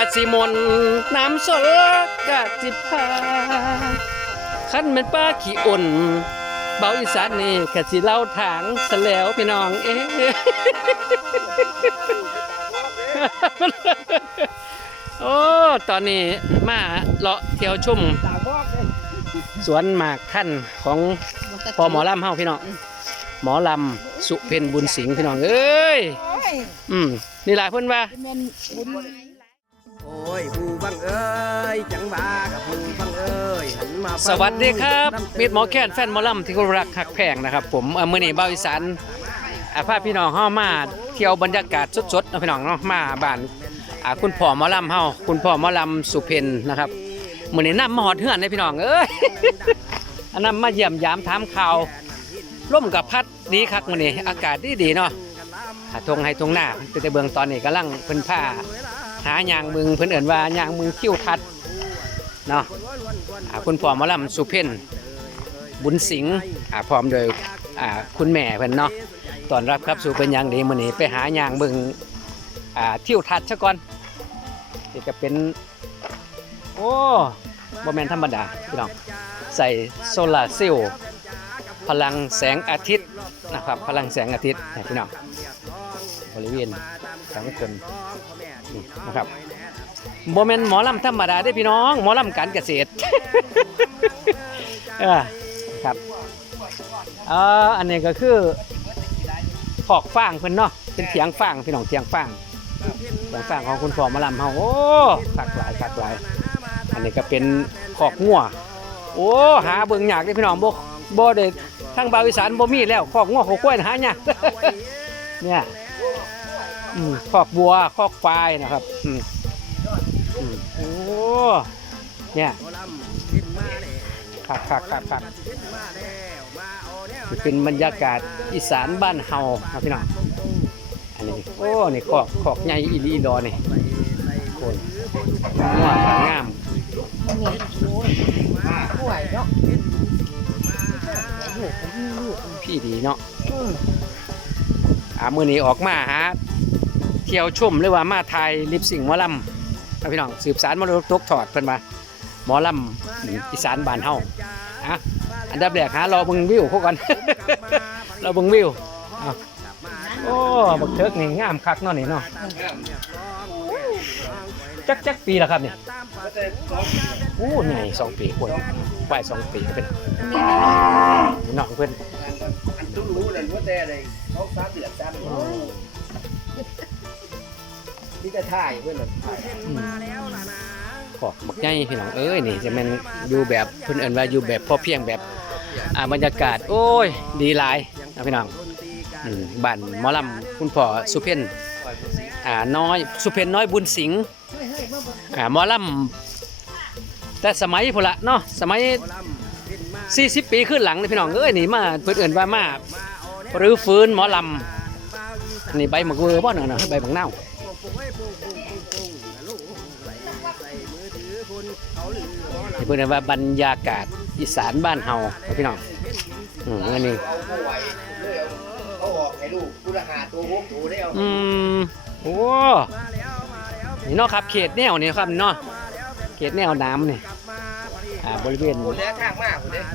กะสิมนน้ำสลกะสิพาคันเป็นป้าขี้อ่นเบาอีสานนี่กะสิเล่าทางซะแล้วพี่น้องเอ๊ะโอ้ตอนนี้มาเลาะเที่ยวชุ่มสวนหมากท่านของพอหมอลำเฮาพี่น้องหมอลำสุเพนบุญสิงห์พี่น้องเอ้ย อืมนี่หลายเพิ่นว่า ยผู้บังเอ้ยจังบากับผู้บังเอ้ยหันมาฟังสวัสดีครับมิตรหมอแคนแฟนหมอลำที่เคารพรักหักแพงนะครับ ผมเอ่อมื้อนี้บ่าวอีสานอาพาพี่น้องเฮามาเที่ยวบรรยากาศสดๆเนาะพี่น้องเนาะมาบ้านอ่าคุณพ่อหมอลำเฮาคุณพ่อหมอลำสุเพนนะครับมื้อนี้นำมาฮอดเฮือนเลยพี่น้องเอ้ย อันนั้นมาเยี่ยมยามถามข่าวร่มกับพัดดีคักมื้อนี้อากาศดีดีๆเนาะ หาทงให้ทงหน้าเป็นแต่เบิ่งตอนนี้กำลังเพิ่นผ้า หายางมึงเพิ่นเอิ้นว่ายางมึงคิ้วทัดเนาะคุณพ่อมอลำสุเพนบุญสิงห์พร้อมโดยคุณแม่เพิ่นเนาะตอนรับครับสู่เป็นอย่างดีมื้อนี้ไปหาย่างเบิ่งเที่ยวทัดซะก่อนนี่ก็เป็น โอ้บ่แม่นธรรมดาพี่น้องใส่โซลาร์เซลล์พลังแสงอาทิตย์นะครับ พลังแสงอาทิตย์พี่น้องบริเวณทั้งเพิ่ นะครับบ่แมนหมอลำธรรมดาเด้พี่น้อง หมอลำการเกษตรครับเอ่ออันนี้ก็คือขอกฟางเพิ่นเนาะเป็นเถียงฟางพี่น้องเถียงฟางเถียงฟางของคุณพ่อมาลำเฮาโอ้คักหลายคักหลาย อันนี้ก็เป็นขอกงัวโอ้หาเบิ่งยากเด้พี่น้องบ่บ่ได้ทางบาวอีสานบ่มีแล้วขอกงัวขอกกล้วยนะหายากเนี่ย อืมขอกบัวขอกควายนะครับอืมอืมโอ้เนี่ยคักคักคักคักเป็นบรรยากาศอีสานบ้านเฮาครับพี่น้องอันนี้โอ้นี่ขอกขอกใหญ่อีหลีอีดอนี่คนงางามเนี่ยโอ้ยป่วยเนามพี่ดีเนาะอ่ามือนี้ออกมาหา เที่ยวชมหรือว่ามาถ่ายลิปซิงหมอลำครับพี่น้องสืบสารมรดกตกทอดเพิ่นมาหมอลำอีสานบ้านเฮาอะอันดับแรกหารอบิ่งวิวเขาก่อนเราบิ่งวิวอ้าวโอ้บักเทิกนี่งามคักเนาะนี่เนาะจักจักปีแล้วครับเนี่โอ้ใหญ่สองปีคนไปสองปีเป็นน้องเพิ่นอันตุ้รู้นั่นว่าแต่เลยเขาสามเดือนสาม นี่จะถ่ายเพื่อนน่ะขอกบักใหญ่พี่น้องเอ้ยนี่จะเป็นอยู่แบบเพิ่นเอิ้นว่าอยู่แบบพอเพียงแบบอ่าบรรยากาศ โอ้ย ดีหลายนะพี่น้องอืมบ้านหมอลำคุณพ่อสุเพนอ่าน้อยสุเพนน้อยบุญสิงห์อ่าหมอลำแต่สมัยพุ่นละเนาะสมัย 40 ปีขึ้นหลังนี่พี่น้องเอ้ยนี่มาเพิ่นเอิ้นว่ามาหรือฟื้นหมอลำอันนี้ใบมะกรูดบ่เนาะเนาะใบบักนาว นี่เพื่อนว่าบรรยากาศอีสานบ้านเฮาพี่น้องอืมอันนี้เอาผู้ไหวเลยเอาเอาออกให้ลูกผู้ละหาตัวหกตัวได้เอาอืมโอ้นี่เนาะครับเขตแนวนี่ครับเนาะเขตแนวน้ำนี่อ่าบริเวณ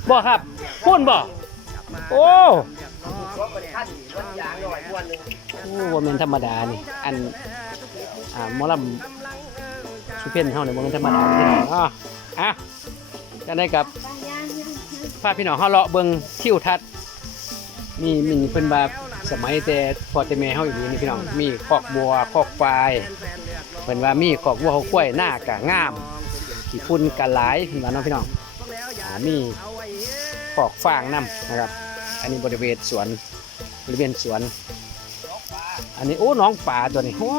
บ่ครับพุ่นบ่โอ้โอ้บ่แม่นธรรมดานี่อันอ่ามอลำสุเพ่นเฮาเนี่ยบ่แม่นธรรมดาพี่น้องอะ อะจะได้กับพาพี่น้องเฮาเลาะเบิ่งทิวทัศน์มีมีเพิ่นว่าสมัยแต่พ่อแต่แม่เฮาอีหลีนี่พี่น้องมีคอกบัวคอกควายเพิ่นว่ามีคอกวัวคอกควยหน้ากะงามขี้ฝุ่นกะหลายเพิ่นว่าเนาะพี่น้องอ่ามีคอกฟางนํนะครับ อันนี้บริเวณสวนบริเวณสวน อันนี้โอ้น้องป่าตัวนี้โอ้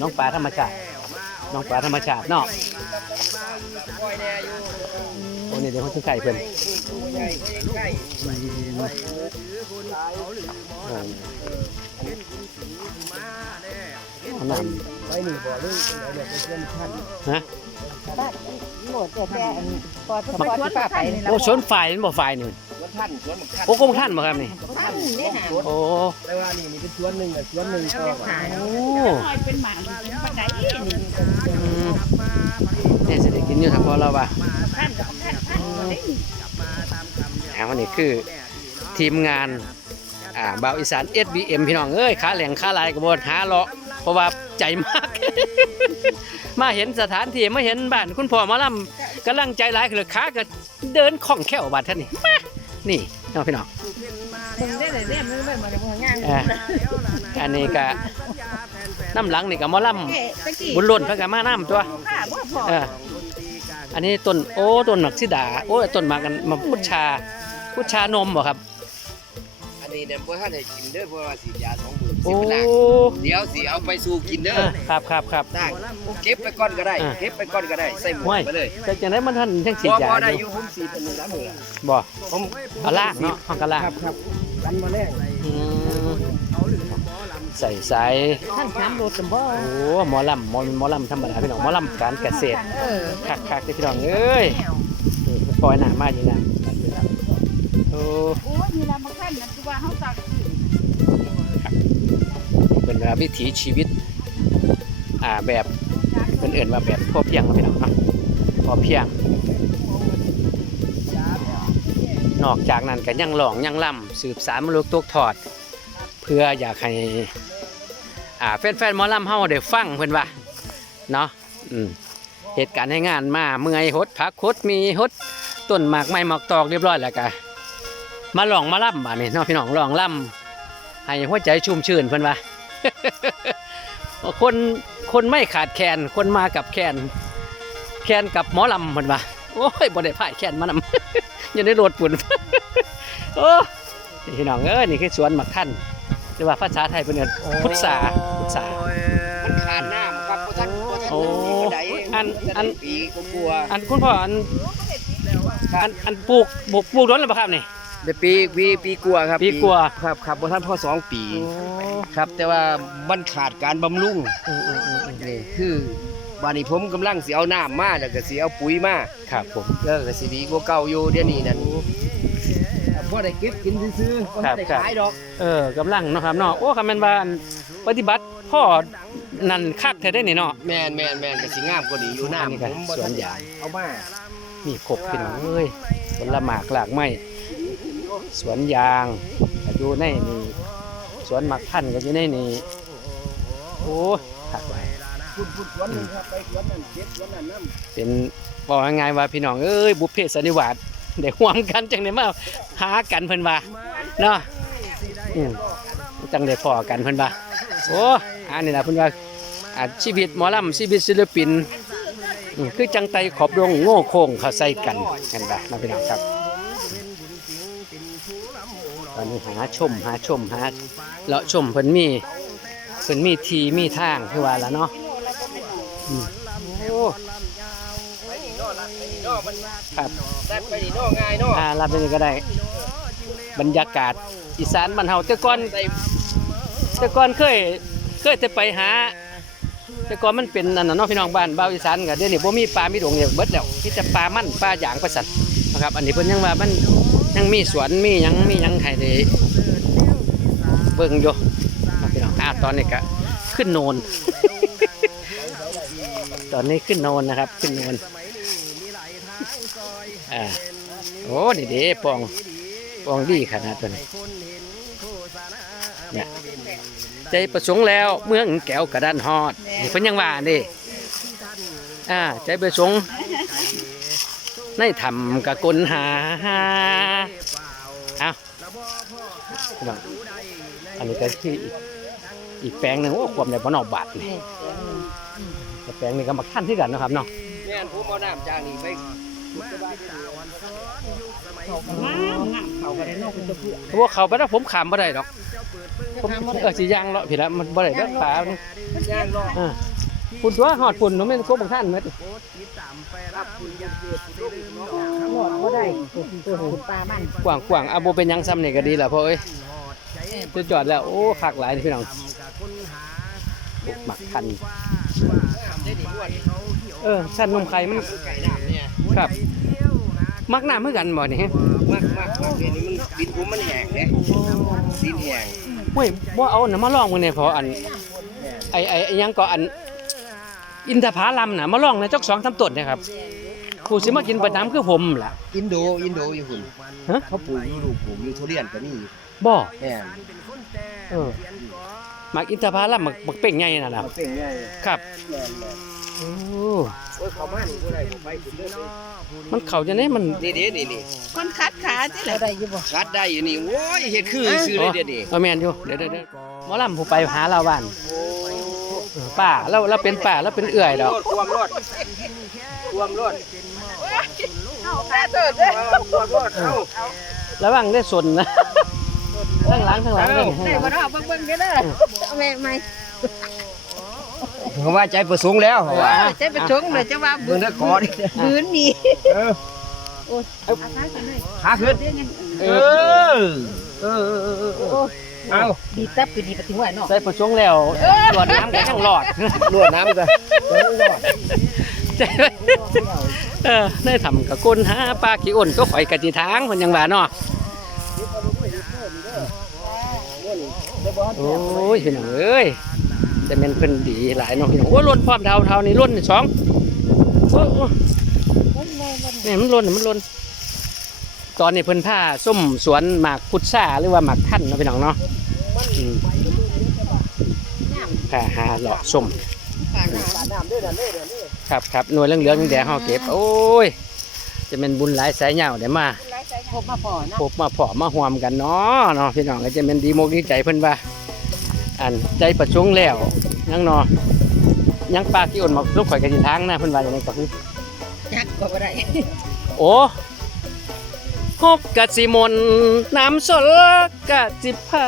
น้องป่าธรรมชาติ น้องป่าธรรมชาติเนาะโอ้นี่เดี๋ยวเขาจะไก่เพิ่นโอ้เอาน้ไปหนึ่งบ่อลูกเดี๋ยวไปเพื่อนท่านำฮะบ้านโหลดแต่แต่อันพอพอที่ป้าไปนี่โอ้ชนฝ่ายมันบ่ฝ่ายนี่วันมันท่านสวนมันท่านโอ้กรมท่านบ่ครับนี่ท่านนี่ค่ะโอ้แต่ว่านี่นี่เป็นสวนหนึ่งอะสวนหนึ่งก็ขายโอ้คอยเป็นหมากินปลาไหลนี่อืม เนี่ยสิได้กินอยู่ครับพอเราว่าท่านกับท่านท่านบ่ได้อ่าวันนี้คือทีมงานอ่าบ่าวอีสาน SBM พี่น้องเอ้ยขาแหลงขาลายกระบวนหาเลาะเพราะว่าใจมาก มาเห็นสถานที่มาเห็นบ้านคุณพ่อหมาลำกำลังใจร้ายคือขาก็เดินคล่องแคล่วบาดท่านนี่มานี่น้องพี่น้องมึงได้เลยเนี่ยมึงไม่มาเลยมึงง่ายอ่าอันนี้ก็ น้ำหลังนี่ก็หมอลเอ๊ะตะกี้ำบุญล้นเพิ่นก็มาน้ำตัวข้าบ่พอเอออันนี้ต้นโอ้ต้นหมักซิดาโอ้ยต้นหมากกันมาพุชชาพุชชานมบ่ครับอันนี้เนี่ยพ่อท่านให้กินเด้อเพราะว่าสีดยาสองหมื่นสิโอ้บล้านเดี๋ยวสิเอาไปสู่กินเด้อเออครับครับครับได้เก็บไปก่อนก็ได้อ่าเก็บไปก่อนก็ได้ใส่หมวห้กวยไปเลยแต่จังได๋มันท่านจังฉีดพอยาพอได้ออยู่ยู่ผมสีเป็นหนึ่งน้ำมือบ่ผมเอาล่างเนาะห้องกะล่างครับครับกันมาแรกอืม ใส่ใส่ท่านถามรถสมบ่โอ้หมอลำหมอหมอลำธรรมดาพี่น้องหมอลำการเกษตรเออคักคักๆเด้อพี่น้องเอ้ยนี่ปล่อยหน้ามาอยู่นะโอ้โอ้ยมีลามาขั้นนะคือว่าเขาตักเป็นว่าวิถีชีวิตอ่าแบบเป็นเอื่นว่าแบบพอเพียงเนาะพี่น้องเนาะพอเพียง นอกจากนั้นก็ยังหลองยังล่ำสืบสารมรดกตกทอด เพื่ออยากให้ อ่าแฟนๆหมอลำเฮาได้ฟังเพิ่นว่าเนาะอืมเหตุการณ์ให้งานมาเมื่อยหดพักหดมีหดต้นหมากไม้หมากตอกเรียบร้อยแล้วก็มาลองมาล่ำบ่านี่เนาะพี่น้องลองล่ำให้หัวใจชุ่มชื่นเพิ่นว่าคนคนไม่ขาดแคลนคนมากับแคลนแคลนกับหมอลำเพิ่นว่าโอ้ยบ่ได้พ่ายแคลนมานำอยู่ในรถปุ่นโอ้พี่น้องเอ้ยนี่คือสวนหมักท่าน หรือว่าภาษาไทยเป็นเอิ้นพุทธาพุทธามันขาดน้ำครับพ่อท่านพ่อท่านโอ้มีบันไดอันอันปีกลัวอันคุณพ่ออันอันอันปลูกปลูกปลูกร้อนหรือเปล่าครับนี่ๆแต่ปีปีปีกลัวครับปีกลัวครับครับพ่อท่านพ่อสองปีครับ แต่ว่ามันขาดการบำรุงอืมอืมอืมอืมนี่คือบานี้ผมกำลังสิเอาน้ำมาแล้วก็สิเอาปุ๋ยมาครับผมเออก็สิดีกว่าเก่าอยู่เดี๋ยวนี้นั่น พ่อได้เก็บกินซื้อๆบ่ได้ขายดอกเออกำลังเนาะครับเนาะโอ้คำแม่นว่าอันปฏิบัติพ่อนั่นคักแท้ได้นี่เนาะแม่นแม่นแม่นก็สิงามกว่านี้อยู่อันนี้น้ำก็ผมบ่สวนทันยางเอามามีครบพี่น้องเอ้ยผลหมากหลากไม้สวนยางก็อยู่ในนี่สวนหมักท่านก็อยู่ในนี่โอ้คักหลายพูดพูดสวนหนึงครับไปสวนนั้นเก็บสวนนั้นน้ำเป็นบอกง่ายๆว่าพี่น้องเอ้ยบุพเพสันนิวาส ได้ห่วมกันจังได้มาหากันเพิ่นว่าเนาะอืมจังได้พอกันเพิ่นว่าโอ้อันนี้ล่ะเพิ่นว่าอาชีวิตหมอลำชีวิตศิลปินอืมคือจังไตขอบดงโง่โค้งเขาใส่กันกันบ่นะพี่น้องครับตอนนี้หาชมหาชมหาเลาะชมเพิ่นมีเพิ่นมีทีมีทางคือว่าแล้วเนาะอืม ละไปนี่เนาะมันครับแซ่บไปนี่เนาะง่ายเนาะอ่ารับเป็นก็ได้ บรรยากาศอีสานบ้านเฮาแต่ก่อนใส่แต่ก่อนเคยเคยแต่ไปหา แต่ก่อนมันเป็นนั่นน่ะเนาะพี่น้องบ้านบ้าวอีสานก็เดี๋ยวนี้บ่มีปลามีดงเนี่ยเบิดแล้วที่จะปลามันปลาหยางปลาสัตว์นะครับ อันนี้เพิ่นยังว่ามันยังมีสวนมีหยังมีหยังให้ได้เบิ่งอยู่ครับพี่น้องอ่าตอนนี้ก็ขึ้นโนน ตอนนี้ขึ้นโนนนะครับ ขึ้นโนน อ่าโอ้นี่เด้ปองปองดีขนาดตัวนี้เนี่ยใจประสงค์แล้วเมืองแก้วกระดานฮอดนี่เพิ่นยังว่านี่อ่าใจประสงค์ในทำกะกลหาเอาพี่น้องอันนี้ก็คืออีกอีกแปลงหนึ่งโอ้ความในบ่นอกบาทนี่แต่แปลงนี้ก็มักท่านที่กันนะครับเนาะแม่นผมเอาน้ำจากนี่ไป งามงามเขาก็ได้นอกเป็นตัวเพื่อเพราะว่าเขาไปแล้วผมขามบ่ได้ดอก ผมเออสิย่างเลาะผิดแล้วมันบ่ได้เด้อขามันย่างเนาะอ่าปุ่นตัวหอดปุ่นเนาะแม่นกบบางท่านเม็ดหมดก็ได้ตัวตัวหุ่นปลามันกว้างกว้างอะบ่เป็นหยังซ้ำนี่ก็ดีแล้วพ่อเอ้ยสุดยอดแล้วโอ้คักหลายนี่พี่น้องหมักคันเออชั้นนมไข่มันไก่น้ำเนี่ย ครับ มักน้ำเหมือนกันบ่นี่มากมากมากเดี๋ยวนี้มันดินผมมันแห้งเด้ดินแห้งเว้ยบ่เอาน่ะมาลองมื้อนี้พออันไอ้ไอ้ไอ้หยังก็อัน อินทผลัมน่ะมาลองในจักสองสามต้นเนะครับผู้สิมากินประจำคือผมล่ะ อินโดอินโดอยู่หุ่นฮะ เขาปลูกอยู่ลูกปลูกอยู่ทุเรียนก็มีบ่แม่นเออมักอินทผลัมมักมักเป่งใหญ่น่ะล่ะ มันเป็นไงครับ แม่นแม่น โอ้โอ้ยเขามานี่บ่ได้ไปถึงเด้อมันเข้าจังได๋มัน นี่เด้นี่นี่คนคัดขาที่ไหนเราได้อยี่บ่คัดได้อยู่นี่โอ้ยเฮ็ดคือซื้อเลยเดี๋ยวนี้เออแม่นอยู่เดี๋ยวๆๆหมอลำผู้ไปหาเราบ้านเออป้าเราเราเป็นป้าเราเป็นเอื้อยดอกรถความรถความรถแม่เถิดเด้อความรถเอ้าระวังได้สนนะข้างหลังข้างหลังเด้อได้บ่เนาะเบิ่งๆเด้อเอาแม่ไม่ เขาว่าใจประสงค์แล้วเขาว่าจะไปชงเลยจะว่าเบิ่งได้ก่อนบืนนี่เอออาคากันเลยขาขึ้นเด้เงินเออเออเออเออเออเอาดีตับคือดีปฏิวัติเนาะใส่ประชงแล้วตรวจน้ำก็ยังหลอดนวดน้ำกันใจไว้เออได้ทำกับก้นหาปลาขี้อ้นก็ข่อยกะจิทางมันยังว่าเนาะโอ้ยพี่น้องเอ้ย จะเป็นเพิ่นดีหลายเนาะพี่น้องโอ้ยล้นพร้อมเท่าเท่านี้ล้นสองโอ้ยโอ้ยนี่มันล้นมันล้นตอนนี้เพิ่นผ้าส้มสวนหมากพุทราหรือว่าหมากท่านเนาะพี่น้องเนาะอืมผ้าหาเลาะส้มครับครับหน่วยเหลืองๆนี่แดงเฮาเก็บ โอ้ย จะเป็นบุญหลายสายเหยาวเดี๋ยวมาพบมาพอเนาะพบมาพอมาห่วมกันเนาะเนาะพี่น้องก็จะเป็นดีโมกดีใจเพิ่นว่า อันใจประชงแล้วยังเนาะยังปลาที่อ่อนมาลูกข่อยกันทางนะเพิ่นว่าอย่างไรก็คือยักก็บ่ได้โอ้ฮกกะสิมนน้ำสลกะสิพา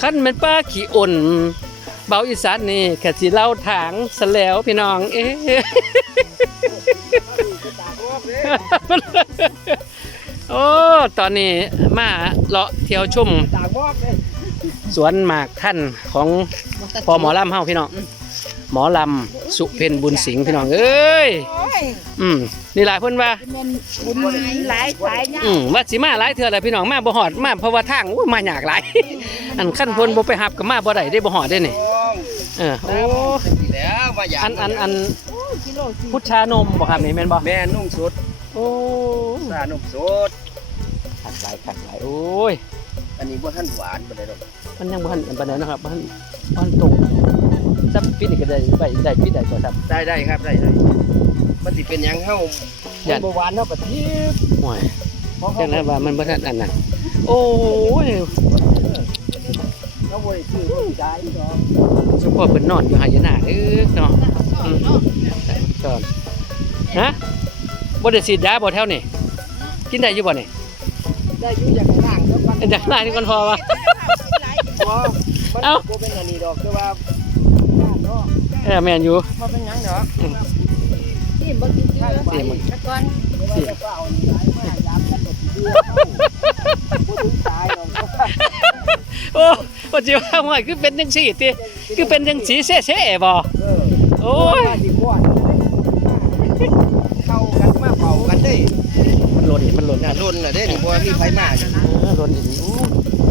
คันเป็นป้าขี้อ่นเบาอีสานนี่แค่สิเล่าทางซะแล้วพี่น้องเอ๊ะโอ้ ตอนนี้มาเลาะเที่ยวชมต่างบอกเลย สวนหมากท่านของพอหมอลำเฮาพี่น้องหมอลำสุเพนบุญสิงห์พี่น้องเอ้ยโอ้ยอืมนี่หลายเพิ่นว่าเป็นบุญหลายสายเนี่ยอืมว่าสิมาหลายเทื่อแล้วพี่น้องมาบ่ฮอดมาเพราะว่าทางอู้มายากหลายอันขั้นเพิ่นบ่ไปหับก็มาบ่ได้ได้บ่ฮอดได้นี่เออโอ้ดีแล้วมาอยากอันอันอันพุทธานมบ่ครับนี่แม่นบ่แม่นุ่งสุดโอ้สานุ่งสุดขัดหลายขัดหลายโอ้ย อันนี้บ่ท่านหวานบ่ได้ดอกมันยังบ่ทันอันปานนั้นนะครับบ่ทันบ่ทันตรงซับปิดนี่ก็ได้ไปได้ปิดได้ก็ครับได้ได้ครับได้ได้มันสิเป็นหยังเฮายันบ่หวานเฮาปะทิบโอ้ยจังได๋ว่ามันบ่ทันอันนั้นโอ้ยเฮาบ่ได้ซื้อบ่ได้ดอกสุพ่อเพิ่นนอนอยู่หายนาเด้อเนาะอืมก็ฮะบ่ได้ฉีดยาบ่แถวนี่กินได้อยู่บ่นี่ได้อยู่อย่าง จากหลายนี่ก่อนพอวะบ่มันเอ้าเป็นอันนี้ดอกแต่ว่าย่านเนาะเออแม่นอยู่บ่เป็นยังดอกที่บ่กินเยอะสิมันตะกอนสิก็เอานี่หลายมายามกันดอกเดือบ่ถึงตายดอกโอ้บ่สิว่าห่วยคือเป็นจังซี่ติคือเป็นจังสีเซ่ๆบ่เออโอ้ย นหล่นมันหล่นน่ะรุ่นน่ะเด้นี่บ่มีไผมาเออหล่นอีก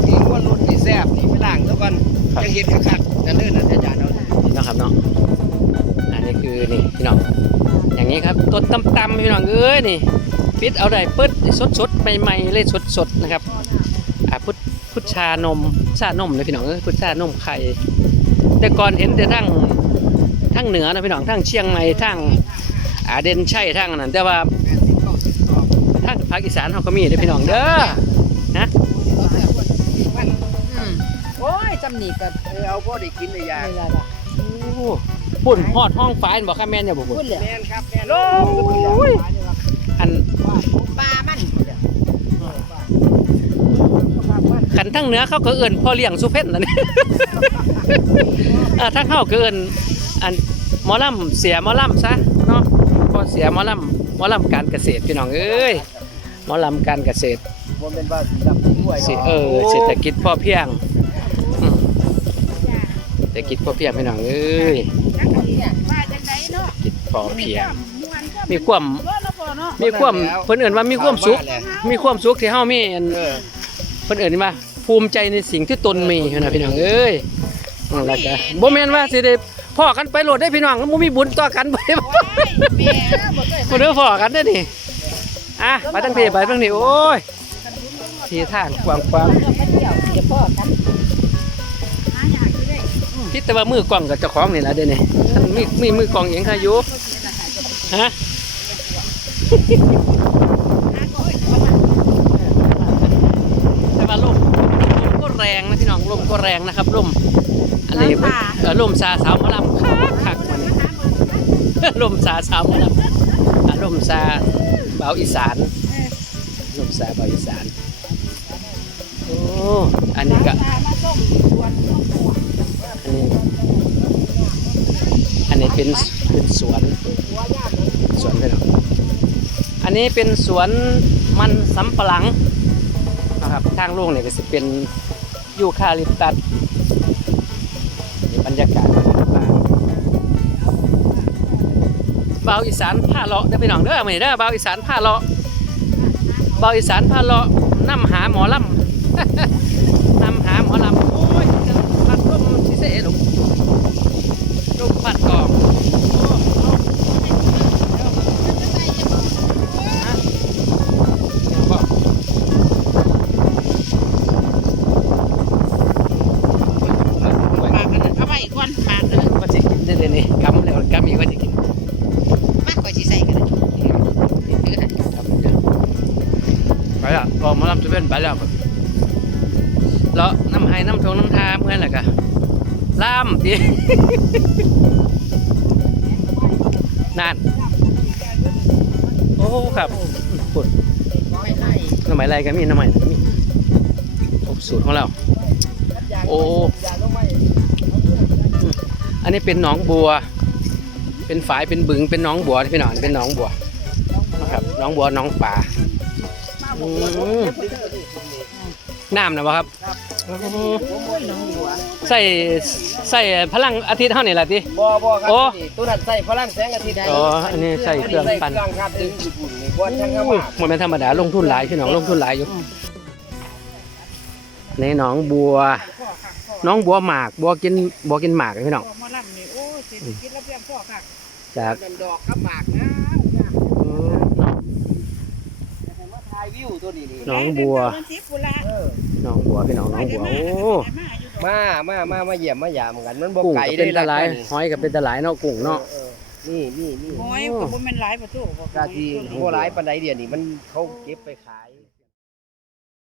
นี่ม่วนรุ่นนี่แซ่บนี่ไปล้างซะก่อนจังเฮ็ดคักๆนั่นเด้อนั่นอาจารย์เอานี่นะครับเนาะอันนี้คือนี่พี่น้องอย่างนี้ครับต้นตำๆพี่น้องเอ้ยนี่ปิดเอาได้ปึ๊ดสดๆใหม่ๆเลยสดๆนะครับอ่าพุทพุทชานมชานมเลยพี่น้องเอ้ยพุทชานมไข่แต่ก่อนเห็นแต่ทั้งทั้งเหนือนะพี่น้องทั้งเชียงใหม่ทั้งอาเดนชัยทั้งอันนั้นแต่ว่า ทั้งภาคอีสานเขาก็มีเด้อพี่น้องเด้ออืมโอ้ยจำนี่ก็เออเอาพอได้กินได้ยาเวลาละโอ้ปุ่นฮอดห้องฟ้าบอกข้าแม่นอย่าบอกพูดเลยแม่นครับแม่นโอ้ยอันปลามันขันทั้งเหนือเขาก็เอินพ่อเลี้ยงสุเพ่นนะนี่เออทั้งเขาก็เอินอันหมอลำเสียหมอลำซะเนาะพอเสียหมอลำหมอลำการเกษตรพี่น้องเอ้ย หมอลำการเกษตรบ่แม่นว่าสิรับด้วยสิเออเศรษฐกิจพอเพียงอืมเศรษฐกิจพอเพียงพี่น้องเอ้ยว่าจังไดเนาะเศรษฐกิจพอเพียงม่วนก็มีความเนาะเนาะพ่อเนาะมีความเพิ่นเอิ้นว่ามีความสุข มีความสุขที่เฮามีอันเออเพิ่นเอิ้นว่าภูมิใจในสิ่งที่ตนมีนะพี่น้องเอ้ยนั่นแหละก็บ่แม่นว่าสิได้พ่อกันไปโลดได้พี่น้องบ่มีบุญต่อกันบ่ได้บ่แม่บ่เคยบ่ได้พ่อกันเด้อนี่ อะไปทางพี่ไปทางนี้โอ้ยที่ทางกว้างมาเที่ยวเดี๋ยวพ่อกันหาอยากอยู่เด้ๆคิดแต่ว่ามือกล้องกับเจ้าของนี่ล่ะเด้อนี่ท่านมีมีมือกล้องเองค่ะอยู่ฮะแต่ว่าลมลมก็แรงนะพี่น้องลมก็แรงนะครับลมอันนี้เอ่อลมซาสาวหมอลำคักคักมันลมซาสาวหมอลำ อะลมซาเบาอีสานลมซาเบาอีสานโอ้อันนี้ก็อันนี้อันนี้เป็นเป็นสวนสวนพี่น้ออันนี้เป็นสวนมันสำปะหลังนะครับทางล่งเนี่ยก็จะเป็นยูคาลิปตัส บาวอีสานผ้าเลาะเด้อพี่น้องเด้อมื้อนี้เด้อเบาวอีสานผ้าเลาะเบาวอีสานผ้าเลาะนํหาหมอลำ แล้วเลาะน้ำไห้น้ำทงน้ำทามเมื่อไหร่กะล่ามดินั่น โอ้ครับปุดไม่ไล่น้ำไหมอะไรกันมีน้ำไหมก็มีครบสูตรของเรา โอ้อันนี้เป็นหนองบัว เป็นฝายเป็นบึงเป็นหนองบัวพี่หนองเป็นหนองบัวนะครับหนองบัวหนองป่าอื น้ำนะวะครับใส่ใส่พลังอาทิตย์เท่านี่แหละทีบ่บ่ครับโอ้นี่ตัวนั้นใส่พลังแสงอาทิตย์อ๋ออันนี้ใส่เครื่องปั่นใส่เครื่องครับดึงญี่ปุ่นนี่บ่ช่างเข้าอุ้ยมามันเป็นธรรมดาลงทุนหลายพี่น้องลงทุนหลายอยู่ในหนองบัวหน้องบัวหมากบัวกินบัวกินหมากพี่น้องหมอลำนี่โอ้สิกินแล้วเพียงพ่อค่ะจากเป็นดอกกับหมากนะ อืมหนอง มาถ่ายวิวตัวนี้นี่หนองบัวสิปุระเออหนองบัวพี่น้องหนองบัว โอ้มามามามาเยี่ยมมายามกัน มันบ่กุ้งไกลก็เป็นตะไลด้หอยก็เป็นตะไลเนาะกุ้งเนาะเออนี่นี่นี่หอยก็บ่แม่นหลายประตูบ่กาทีบ่หลายปานใดเดี๋ยวนี้มันเขาเก็บไปขาย